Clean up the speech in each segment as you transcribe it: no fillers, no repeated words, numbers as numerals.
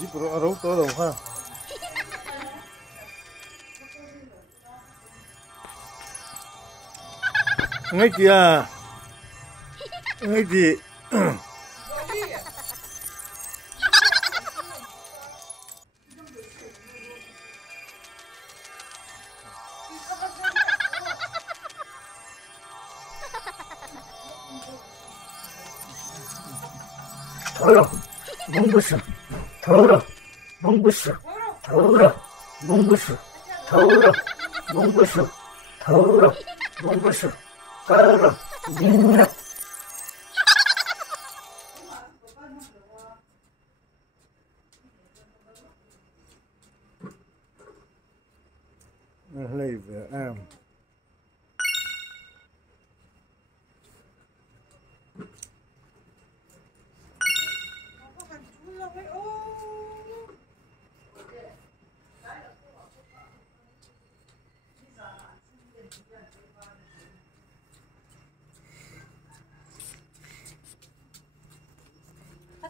Zip rau to đâu ha. Ngay kìa. Ngay gì? 더러 몽부스 더러 몽부스 더러 몽부스 더러 몽부스 더러 몽부스 더러 민나 Lấy về em.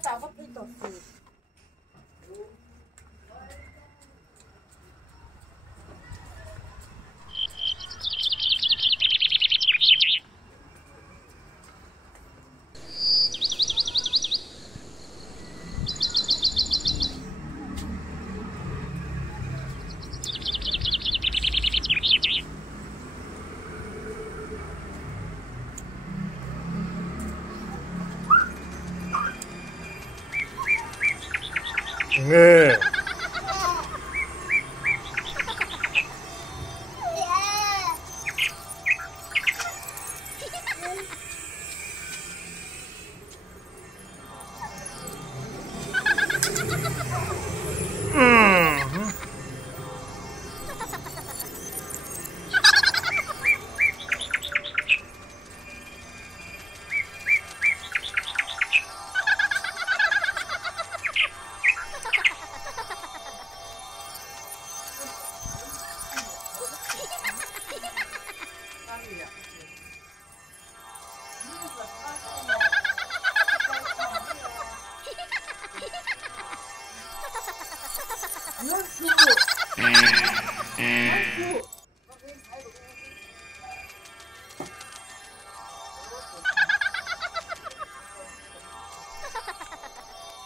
Cháu có đi tổ phụ. Nghe.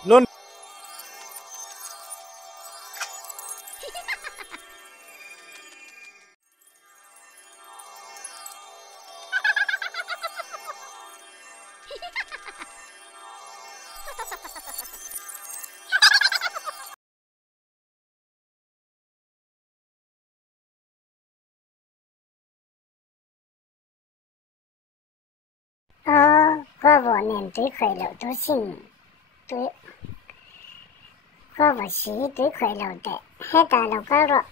Luôn. Có vợ nên tôi khởi đầu tôi xin tôi có vợ sĩ tôi khởi đầu tệ hết ta đâu có rồi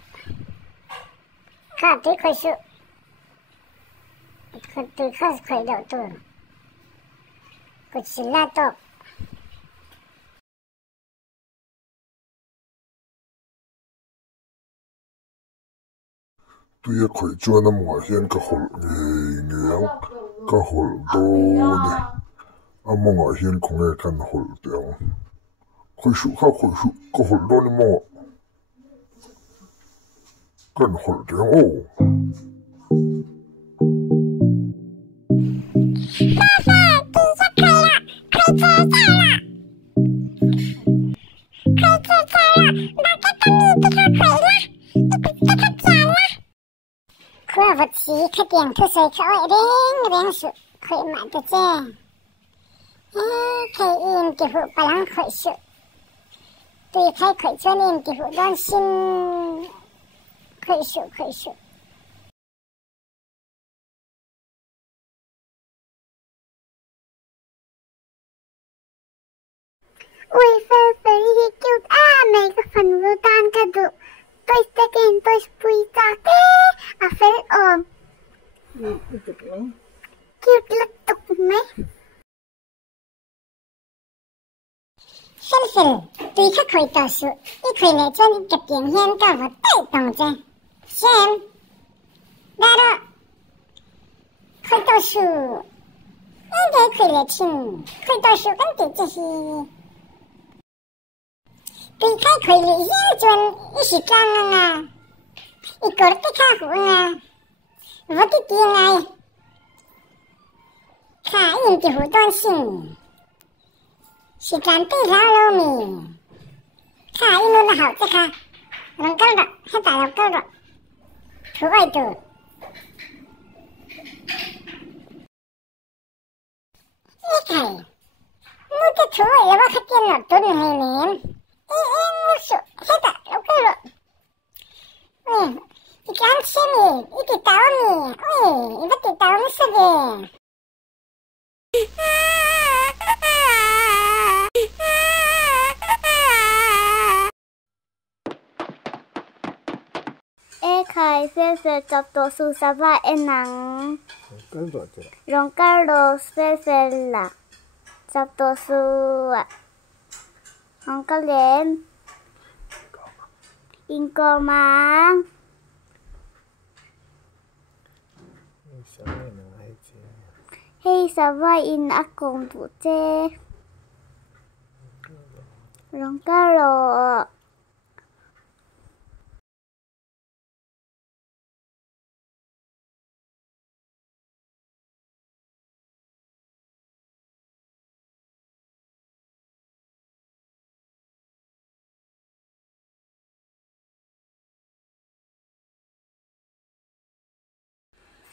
khá tôi khởi sự tôi khá khởi đầu tôi có chỉ là tôi tôi khởi cho nó mua hiện cái hộp nghề cái hộp đồ này mà mua hiện không nghe cái hộp đó khởi sự cái hộp đồ này mua cái hộp đó ô Khoa vật sĩ khách tiền thư xây khói rèn sự khởi mạng cho chê. Khai in kỳ hụ bà lăng khởi sự. Tùy khai khởi cho nên kỳ hụ đoan xin khởi sự. Ui phê hi kêu mấy cái phần vô tan ca đủ. Tôi sẽ kênh tôi bùi ra thế phê ôm. Kêu lật tục mấy. Phê, tùy khách khởi tỏ sự. Ý khởi lệ cho nên kẹp tiền hiên cả vật tay tổng chê. Xem, 나로 컬도슈 이게 컬레친 컬도슈 간대지히 비kai 컬레 이전 이시장아 이거르티카후나 워티티나이 카인지 후돈신 시간대라로미 카인은 하우트카 런걸로 해다 런걸로 그거이도 이카이 누가 좋아 여러 학기는 돈 해낸 무수 해다 런걸로 왜 이게 한치미 이게 다운이 왜 이것도 다운 속에 Khai phê phê chọc tổ su sa va e nắng rong cao đồ phê phê là chọc tổ su hong cao lên in cơ mang hey sa va in akong tu che rong cao đồ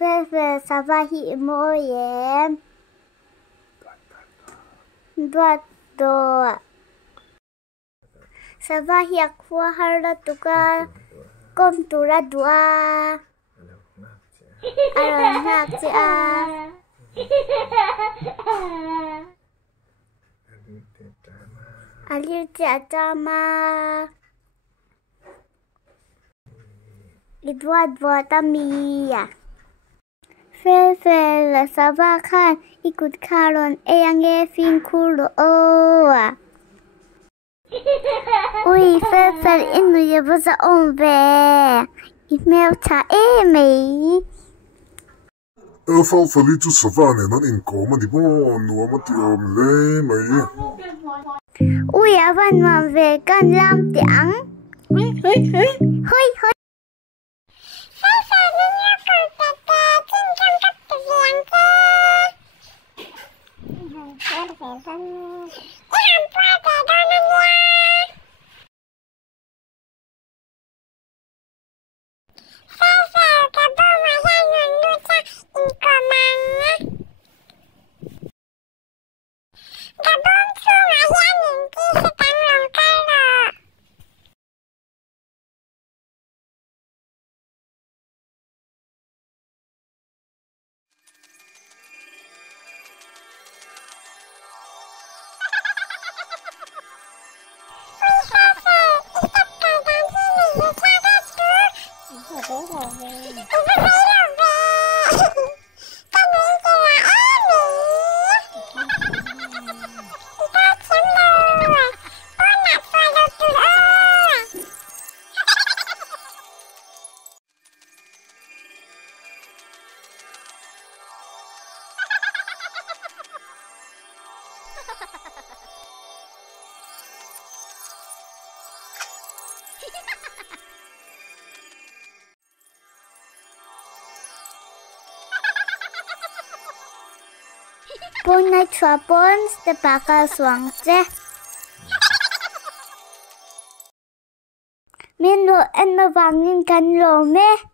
phê phê sa va hi mo yem đoạt đồ sa va hi akwa har la tuka kom tu ra dua aron hak si a alir ti atama idwa dwa tamia phê phê là sa va khan ikut karon e ang e fin kulo oa ui phê phê inu ye baza on ve email ta e mei Fal falito savane nan inko di bon nuamati omle mai ui avan man ve kan lam tiang hoi hoi Pun na chua pun ste bakal suang che. Min lo en lo wangin kan lo me.